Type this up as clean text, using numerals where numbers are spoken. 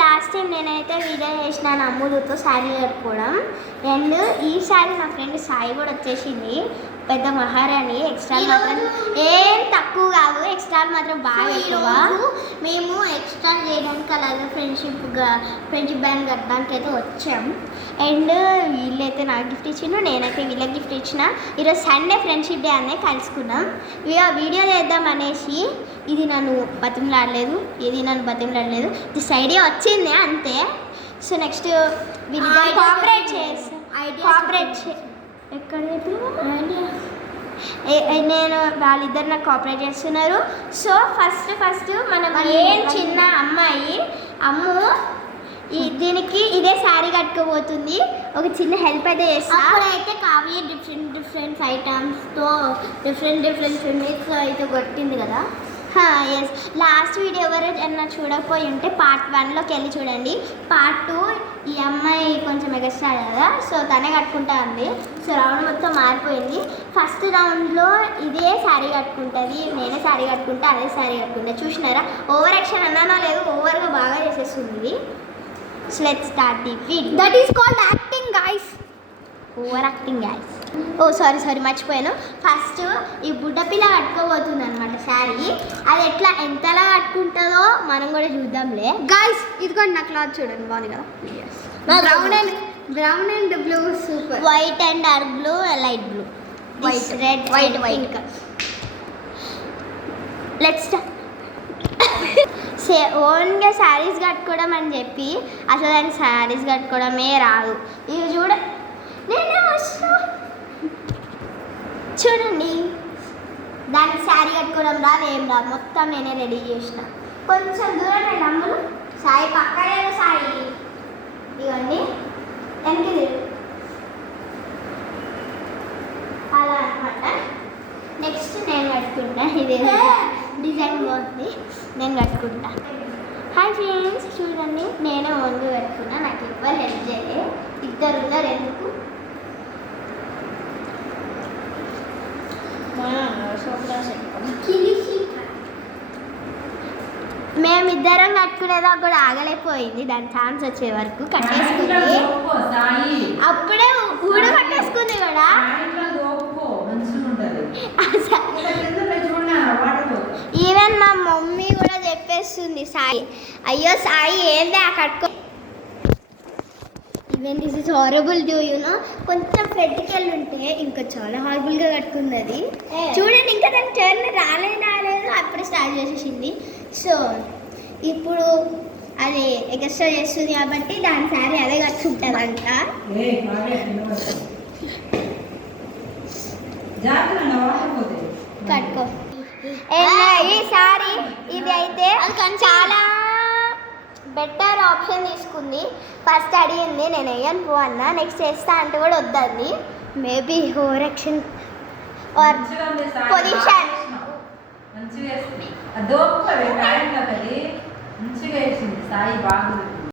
Last time నేనైతే video చేసినాను అమ్ములతో శారీ కట్టుకోవడం. అండ్ ఈసారి నా ఫ్రెండ్ సాయి కూడా వచ్చేసింది, పెద్ద మహారాణి. ఎక్స్ట్రా మాత్రం ఏం తక్కువ కాదు, ఎక్స్ట్రా మాత్రం బాగా ఎక్కువ. మేము ఎక్స్ట్రా చేయడానికి అలాగే ఫ్రెండ్షిప్ బ్యాండ్ కట్టడానికి అయితే వచ్చాం. అండ్ వీళ్ళైతే నాకు గిఫ్ట్ ఇచ్చిండు, నేనైతే వీళ్ళకి గిఫ్ట్ ఇచ్చిన. ఈరోజు సండే ఫ్రెండ్షిప్ డే అనే కలుసుకున్నాం. వీడియో చేద్దాం అనేసి ఇది నన్ను బతిమలాడలేదు, దిస్ ఐడియా వచ్చింది అంతే. సో నెక్స్ట్ వీళ్ళిద్దరు కోఆపరేట్ ఎక్కడ నేను వాళ్ళిద్దరు నాకు కోఆపరేట్ చేస్తున్నారు. సో ఫస్ట్ మనం ఏం చిన్న అమ్మాయి దీనికి ఇదే శారీ కట్టుకోబోతుంది. ఒక చిన్న హెల్ప్ అయితే చేస్తాను. అప్పుడైతే కావ్య డిఫరెంట్ ఐటమ్స్తో డిఫరెంట్ మిక్స్ అయితే కొట్టింది కదా. ఎస్, లాస్ట్ వీడియో ఎవరైనా చూడకపోయి ఉంటే పార్ట్ 1లోకి వెళ్ళి చూడండి. పార్ట్ 2 ఈ అమ్మాయి కొంచెం ఎగస్టాడు కదా, సో తనే కట్టుకుంటా ఉంది. సో రౌండ్ మొత్తం మారిపోయింది. ఫస్ట్ రౌండ్లో ఇదే శారీ కట్టుకుంటుంది, నేనే శారీ కట్టుకుంటా, అదే శారీ కట్టుకుంటా. చూసినారా, ఓవర్ యాక్షన్ అన్నానో లేదు, ఓవర్గా బాగా చేసేస్తుంది. So let's start the video. That is called acting guys, over acting guys. Oh sorry మర్చిపోయాను. ఫస్ట్ ఈ బుడ్డపిల్ల కట్టుకోబోతుంది అనమాట శారీ. అది ఎంతలా కట్టుకుంటుందో మనం కూడా చూద్దాంలే గైస్. ఇదిగోండి నా క్లాత్ చూడండి, బాగుంది కదా. Brown and blue super. White and dark blue, light blue, white pink. Let's ఓన్గా శారీస్ కట్టుకోవడం అని చెప్పి అసలు దానికి శారీస్ కట్టుకోవడమే రాదు. ఇది చూడండి, దానికి శారీ కట్టుకోవడం రాదు, ఏం రాదు, మొత్తం నేనే రెడీ చేసిన. కొంచెం దూరం అండి అమ్ములు, సాయి పక్కనే సాయి. ఇవ్వండి వెనక్కి అలా అనమాట. నెక్స్ట్ నేను కట్టుకుంటా. ఇది డిజైన్ బాగుంది, నేను కట్టుకుంటా. హాయ్ ఫ్రెండ్స్, చూడండి నేనే ఓన్గా కట్టుకున్నా, నాకు ఎవ్వరు హెల్ప్ చేయలే. ఇద్దరు ఉన్నారు, ఎందుకు మేమిద్దరం కట్టుకునేదా కూడా ఆగలేకపోయింది. దాని ఛాన్స్ వచ్చే వరకు కట్టేసుకుంది, అప్పుడే ఊడ కట్టేసుకుంది కూడా. ఈవెన్ మా మమ్మీ కూడా చెప్పేస్తుంది, సాయి అయ్యో సాయి ఏంది ఆ కట్టుకో. Even this is horrible do you know. కొంచెం ఫ్రెడ్కి ఉంటే ఇంకా చాలా హారబుల్గా కట్టుకుంది అది. చూడండి, ఇంకా దానికి టర్న్ రాలేదు, అప్పుడే స్టార్ట్ చేసేసింది. సో ఇప్పుడు అది ఎక్స్ట్రా చేస్తుంది కాబట్టి దాని శారీ అదే కట్టుకుంటుందంట. కట్టుకో. ఈ శారీ ఇది అయితే చాలా బెటర్ ఆప్షన్ తీసుకుంది. ఫస్ట్ అడిగింది, నేను వేయను పో అన్నా, నెక్స్ట్ చేస్తా అంటే కూడా వద్దండి. Maybe over action or position. మంచిగా